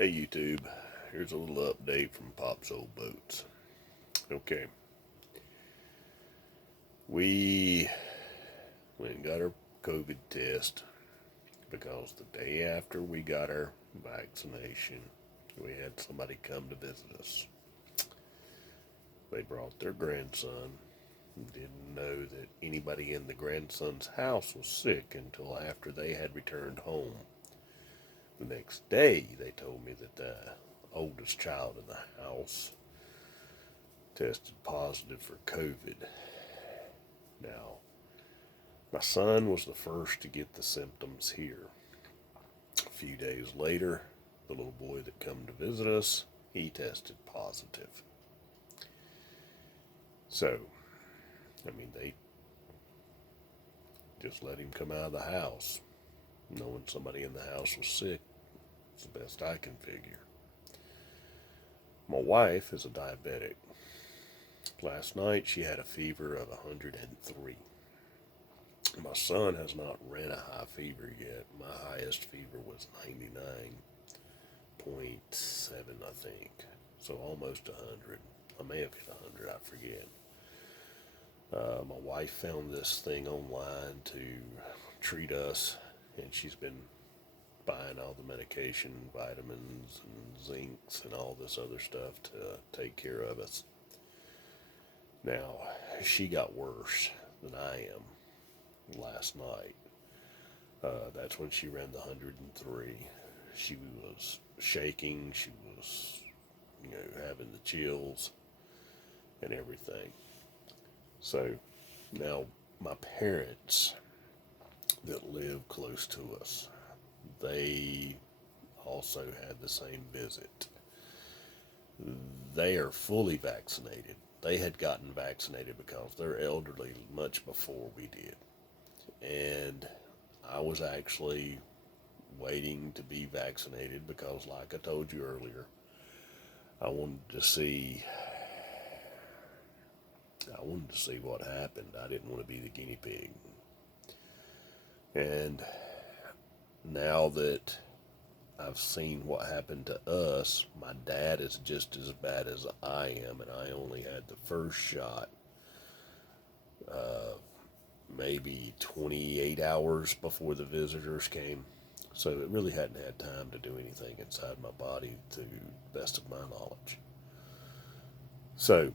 Hey YouTube, here's a little update from Pop's Old Boats. Okay, we went and got our COVID test because the day after we got our vaccination, we had somebody come to visit us. They brought their grandson. Didn't know that anybody in the grandson's house was sick until after they had returned home. The next day, they told me that the oldest child in the house tested positive for COVID. Now, my son was the first to get the symptoms here. A few days later, the little boy that come to visit us, he tested positive. So, they just let him come out of the house, knowing somebody in the house was sick. It's the best I can figure. My wife is a diabetic. Last night she had a fever of 103. My son has not ran a high fever yet. My highest fever was 99.7, I think. So almost 100. I may have hit 100, I forget. My wife found this thing online to treat us, and she's been buying all the medication, vitamins and zincs and all this other stuff to take care of us. Now, she got worse than I am last night. That's when she ran the 103. She was shaking, she was, having the chills and everything. So now my parents that live close to us, they also had the same visit. They are fully vaccinated. They had gotten vaccinated because they're elderly much before we did. And I was actually waiting to be vaccinated because, like I told you earlier, I wanted to see what happened. I didn't want to be the guinea pig. And now that I've seen what happened to us, my dad is just as bad as I am, and I only had the first shot maybe 28 hours before the visitors came. So it really hadn't had time to do anything inside my body to the best of my knowledge. So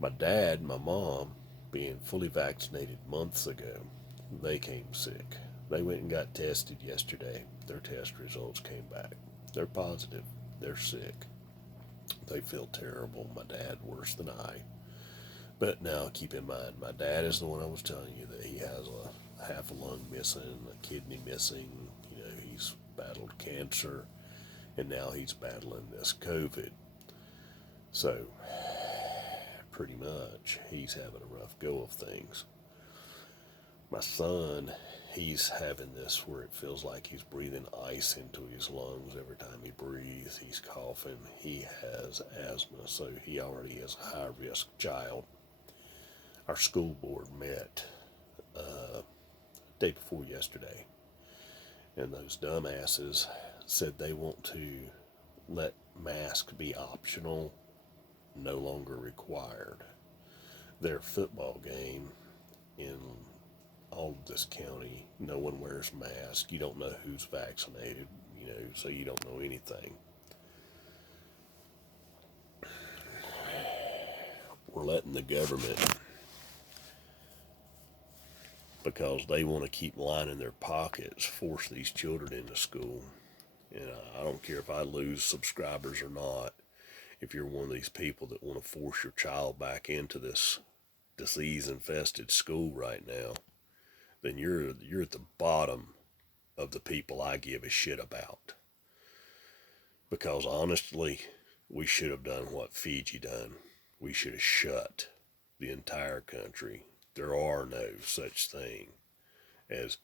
my dad, my mom, being fully vaccinated months ago, they came sick. They went and got tested yesterday. Their test results came back. They're positive. They're sick. They feel terrible. My dad worse than I. But now keep in mind, my dad is the one I was telling you that he has a half a lung missing, a kidney missing. He's battled cancer, and now he's battling this COVID. So pretty much he's having a rough go of things. My son, he's having this where it feels like he's breathing ice into his lungs every time he breathes. He's coughing. He has asthma, so he already is a high-risk child. Our school board met day before yesterday, and those dumbasses said they want to let masks be optional, no longer required. Their football game in all of this county, no one wears masks. You don't know who's vaccinated, so you don't know anything. We're letting the government, because they want to keep lining their pockets, force these children into school. And I don't care if I lose subscribers or not. If you're one of these people that want to force your child back into this disease-infested school right now, then you're at the bottom of the people I give a shit about. Because honestly, we should have done what Fiji done. We should have shut the entire country. There are no such thing as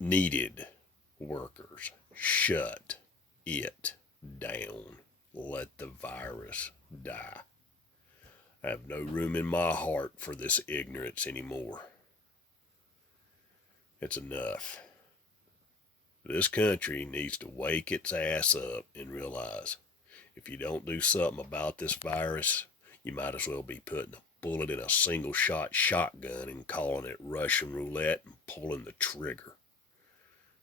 needed workers. Shut it down. Let the virus die. I have no room in my heart for this ignorance anymore. It's enough. This country needs to wake its ass up and realize if you don't do something about this virus, you might as well be putting a bullet in a single shot shotgun and calling it Russian roulette and pulling the trigger.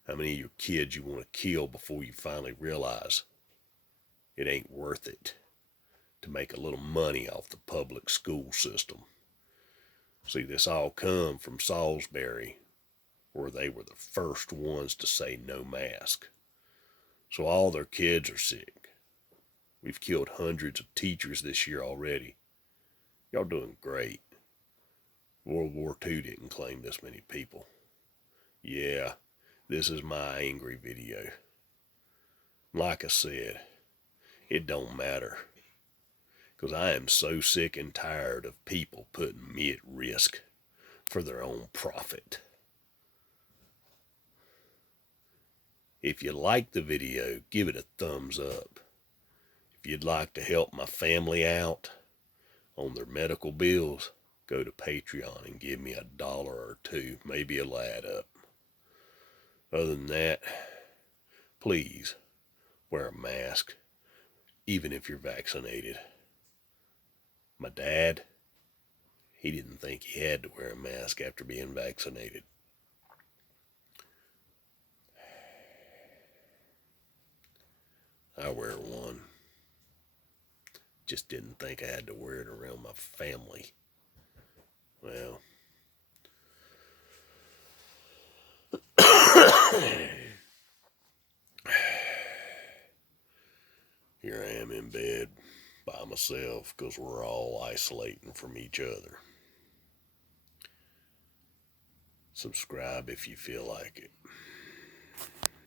How many of your kids you want to kill before you finally realize it ain't worth it to make a little money off the public school system? See, this all come from Salisbury, where they were the first ones to say no mask. So all their kids are sick. We've killed hundreds of teachers this year already. Y'all doing great. World War II didn't claim this many people. Yeah, this is my angry video. Like I said, it don't matter. Because I am so sick and tired of people putting me at risk for their own profit. If you like the video, give it a thumbs up. If you'd like to help my family out on their medical bills, go to Patreon and give me $1 or $2, maybe it'll add up. Other than that, please wear a mask, even if you're vaccinated. My dad, he didn't think he had to wear a mask after being vaccinated. I wear one. Just didn't think I had to wear it around my family. Well, here I am in bed by myself because we're all isolating from each other. Subscribe if you feel like it.